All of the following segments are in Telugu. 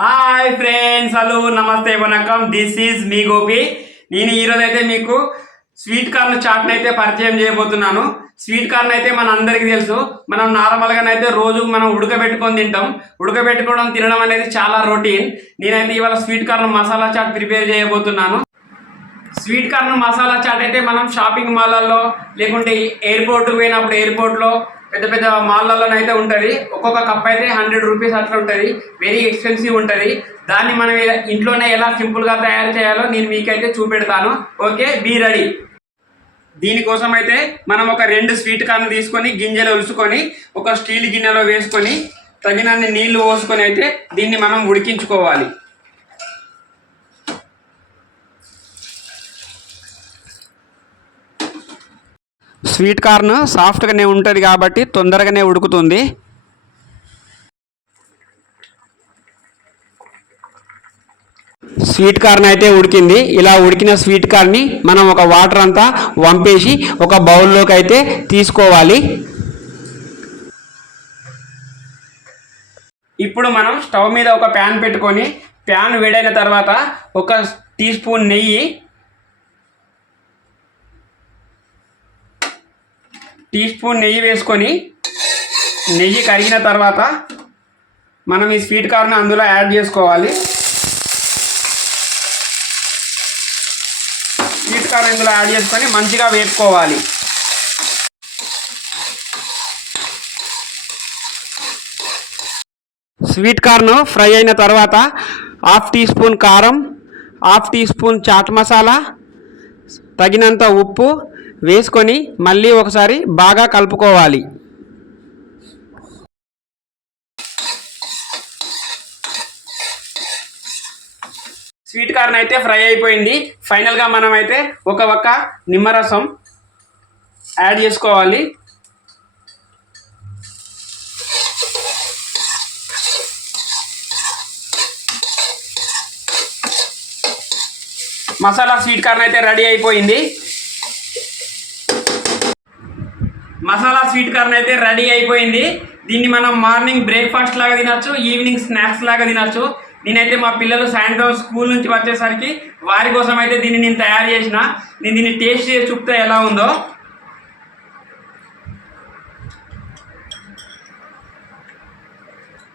హాయ్ ఫ్రెండ్స్ హలో నమస్తే వనకం. This is me Gopi. నేను ఈరోజు అయితే మీకు స్వీట్ కార్న్ చాట్ని అయితే పరిచయం చేయబోతున్నాను. స్వీట్ కార్న్ అయితే మన అందరికీ తెలుసు. మనం నార్మల్గానైతే రోజు మనం ఉడకబెట్టుకొని తింటాం. ఉడకబెట్టుకోవడం తినడం అనేది చాలా రొటీన్ నేనైతే ఇవాళ sweet corn masala chaat prepare చేయబోతున్నాను. స్వీట్ కార్న్ మసాలా చాట్ అయితే మనం షాపింగ్ మాల్లలో లేకుంటే ఎయిర్పోర్ట్ పోయినప్పుడు ఎయిర్పోర్ట్లో పెద్ద పెద్ద మాల్లలో అయితే ఉంటుంది. ఒక్కొక్క కప్ అయితే హండ్రెడ్ రూపీస్ అట్లా ఉంటుంది. వెరీ ఎక్స్పెన్సివ్ ఉంటుంది. దాన్ని మనం ఇంట్లోనే ఎలా సింపుల్గా తయారు చేయాలో నేను మీకైతే చూపెడతాను. ఓకే బీ రెడీ దీనికోసం అయితే మనం ఒక రెండు స్వీట్ కార్న్ తీసుకొని గింజలు ఉలుసుకొని ఒక స్టీల్ గిన్నెలో వేసుకొని తగినన్ని నీళ్ళు పోసుకొని అయితే దీన్ని మనం ఉడికించుకోవాలి. స్వీట్ కార్న్ సాఫ్ట్గానే ఉంటుంది కాబట్టి తొందరగానే ఉడుకుతుంది. స్వీట్ కార్న్ అయితే ఉడికింది. ఇలా ఉడికిన స్వీట్ కార్న్ని మనం ఒక వాటర్ అంతా వంపేసి ఒక బౌల్లోకి అయితే తీసుకోవాలి. ఇప్పుడు మనం స్టవ్ మీద ఒక ప్యాన్ పెట్టుకొని ప్యాన్ వేడైన తర్వాత ఒక టీ స్పూన్ నెయ్యి టీ స్పూన్ నెయ్యి వేసుకొని నెయ్యి కరిగిన తర్వాత మనం ఈ స్వీట్ కార్న్ అందులో యాడ్ చేసుకోవాలి. స్వీట్ కార్న్ ఇందులో యాడ్ చేసుకొని మంచిగా వేపుకోవాలి. స్వీట్ కార్న్ ఫ్రై అయిన తర్వాత హాఫ్ టీ స్పూన్ కారం half teaspoon chaat masala తగినంత ఉప్పు వేసుకొని మళ్ళీ ఒకసారి బాగా కలుపుకోవాలి. స్వీట్ కార్న్ అయితే ఫ్రై అయిపోయింది. ఫైనల్గా మనం అయితే ఒక ఒక్క నిమ్మరసం యాడ్ చేసుకోవాలి. మసాలా స్వీట్ కార్న్ అయితే రెడీ అయిపోయింది. మసాలా స్వీట్ కార్న్ అయితే రెడీ అయిపోయింది. దీన్ని మనం మార్నింగ్ బ్రేక్ఫాస్ట్ లాగా తినచ్చు ఈవినింగ్ స్నాక్స్ లాగా తినచ్చు. నేనైతే మా పిల్లలు సాయంత్రం స్కూల్ నుంచి వచ్చేసరికి వారి కోసం అయితే దీన్ని నేను తయారు చేసిన. నేను దీన్ని టేస్ట్ చేసి చూపితే ఎలా ఉందో.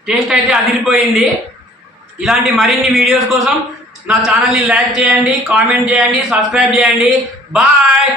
టేస్ట్ అయితే అదిరిపోయింది. ఇలాంటి మరిన్ని వీడియోస్ కోసం నా ఛానల్ని లైక్ చేయండి కామెంట్ చేయండి సబ్స్క్రైబ్ చేయండి. బాయ్!